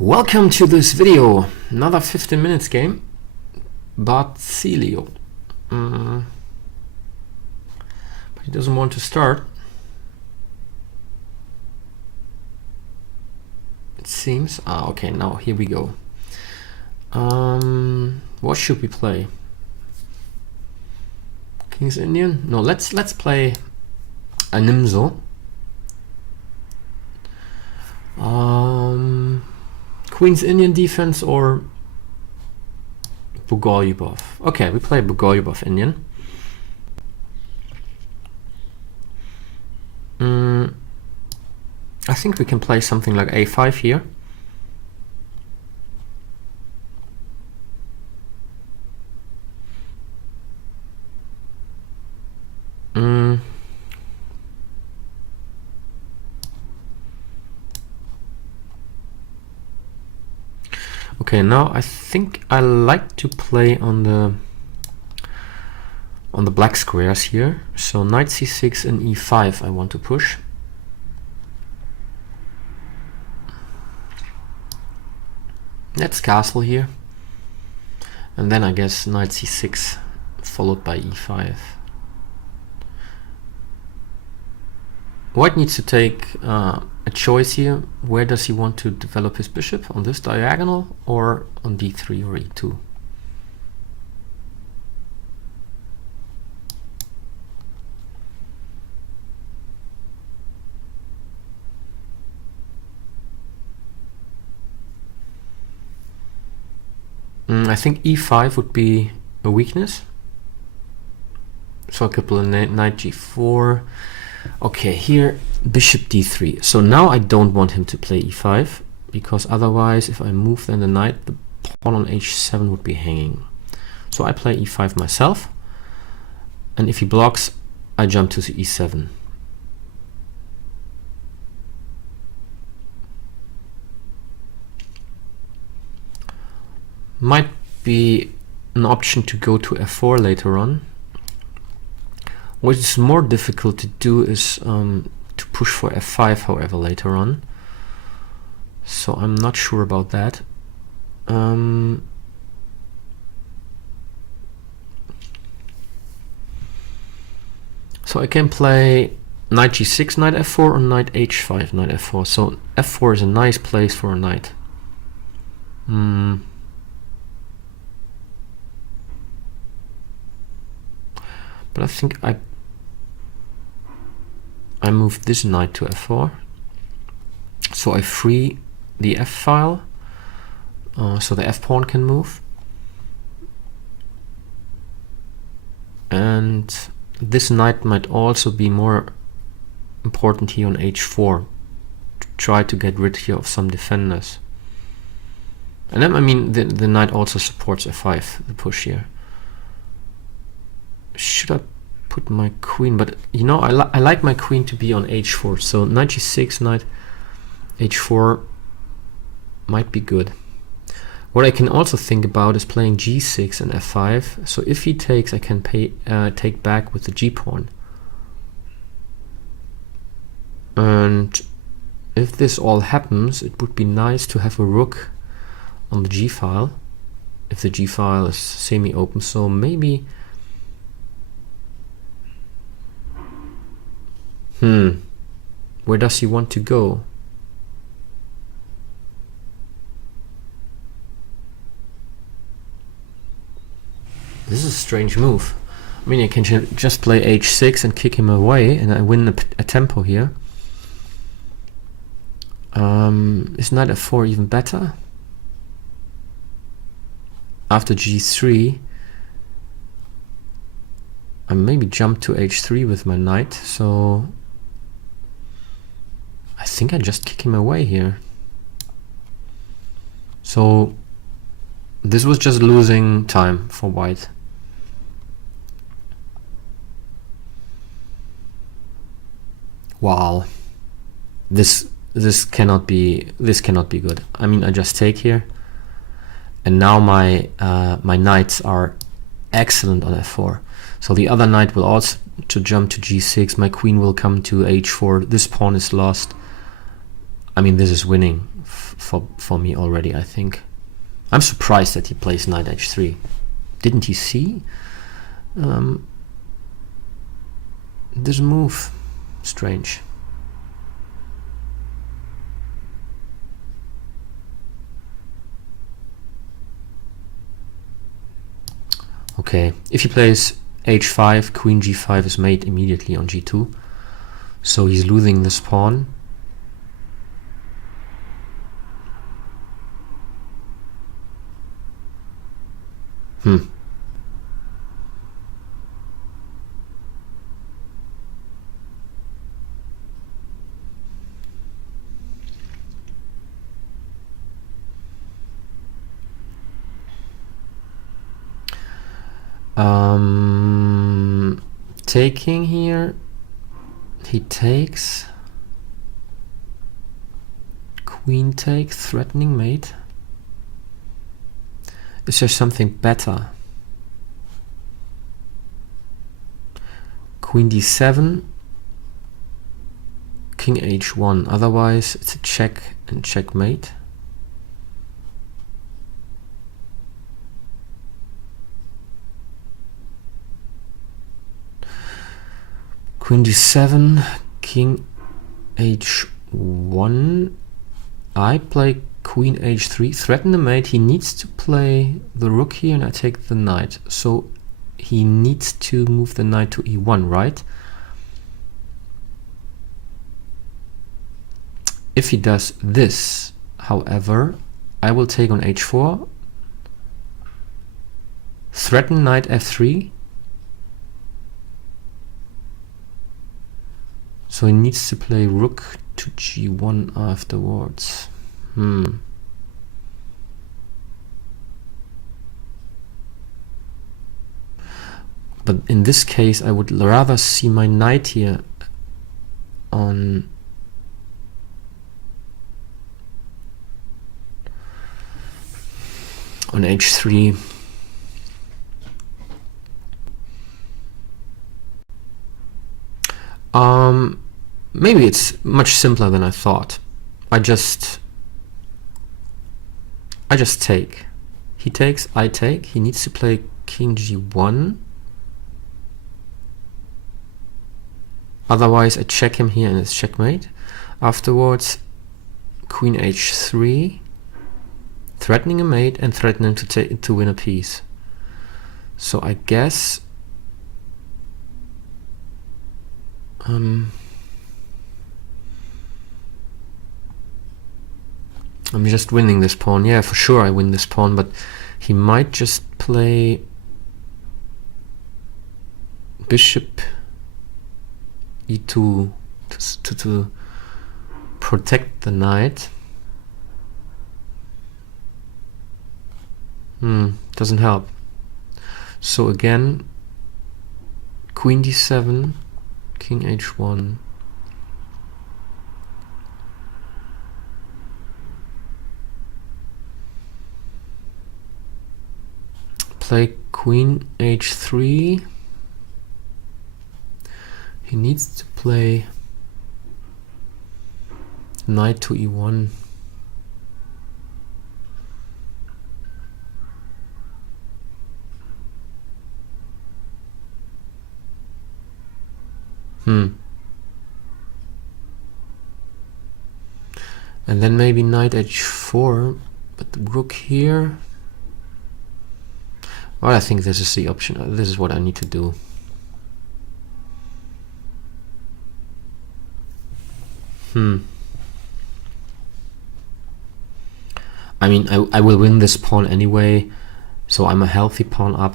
Welcome to this video, another 15 minutes game, bazilio. But he doesn't want to start. It seems. Okay, now here we go. What should we play? King's Indian? No, let's play a Nimzo. Queen's Indian defense or Bogo-Indian. Okay, we play Bogo-Indian Indian. I think we can play something like a5 here. Okay, now I think I like to play on the black squares here. So knight c6 and e5 I want to push. Let's castle here. And then I guess knight c6 followed by e5. White needs to take a choice here. Where does he want to develop his bishop? On this diagonal or on d3 or e2? I think e5 would be a weakness. So I could play knight g4. Okay, here bishop d3. So now I don't want him to play e5, because otherwise if I move then the knight, the pawn on h7 would be hanging. So I play e5 myself, and if he blocks I jump to e7. Might be an option to go to f4 later on. What is more difficult to do is to push for f5, however, later on. So I'm not sure about that. So I can play knight g6, knight f4, or knight h5, knight f4. So f4 is a nice place for a knight. But I think I move this knight to f4, so I free the f file, so the f pawn can move, and this knight might also be more important here on h4 to try to get rid here of some defenders. And then I mean the knight also supports f5, the push here. Should I put my queen? But you know, I like my queen to be on h4, so knight g6, knight h4 might be good. What I can also think about is playing g6 and f5, so if he takes I can take back with the g pawn. And if this all happens, it would be nice to have a rook on the g file, if the g file is semi-open. So maybe where does he want to go? This is a strange move. I mean, I can just play h6 and kick him away, and I win a tempo here. Is knight f4 even better? After g3, I maybe jump to h3 with my knight, so I think I just kick him away here. So this was just losing time for white. Wow, this cannot be good. I mean, I just take here, and now my my knights are excellent on f4. So the other knight will also jump to g6, my queen will come to h4, this pawn is lost. I mean, this is winning for me already, I think. I'm surprised that he plays knight h3. Didn't he see this move? Strange. Okay, if he plays h5, queen g5 is mate immediately on g2, so he's losing this pawn. Taking here, he takes, queen take, threatening mate. Is there something better? Queen d7, king h1, otherwise it's a check and checkmate. Queen d7, king h1. I play queen h3, threaten the mate. He needs to play the rook here and I take the knight. So he needs to move the knight to e1, right? If he does this, however, I will take on h4, threaten knight f3. So he needs to play rook to g1 afterwards. But in this case, I would rather see my knight here on h3. Maybe it's much simpler than I thought. I just take. He takes, I take. He needs to play king g1. Otherwise I check him here and it's checkmate. Afterwards queen h3, threatening a mate and threatening to win a piece. So I guess I'm just winning this pawn. Yeah, for sure I win this pawn, but he might just play bishop e2 to protect the knight. Doesn't help. So again, queen d7, king h1. Play queen h3. He needs to play knight to e1. And then maybe knight h4, but the rook here. Well, I think this is the option. This is what I need to do. I mean, I will win this pawn anyway, so I'm a healthy pawn up.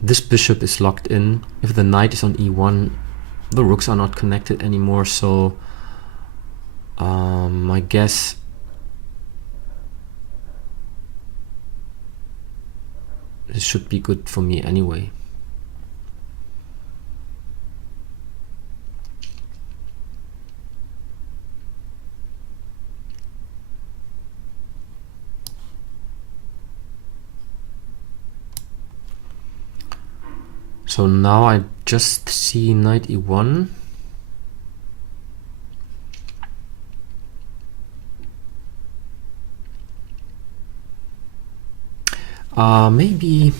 This bishop is locked in. If the knight is on e1, the rooks are not connected anymore, so I guess this should be good for me anyway. So now I just see knight e1. Maybe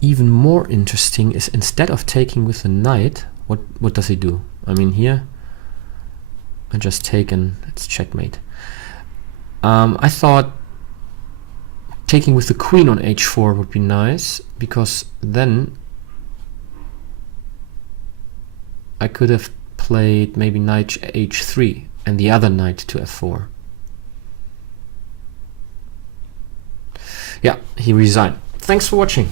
even more interesting is, instead of taking with the knight, what does he do? I mean, here I just take and it's checkmate. I thought taking with the queen on h4 would be nice, because then I could have played maybe knight h3 and the other knight to f4. Yeah, he resigned. Thanks for watching.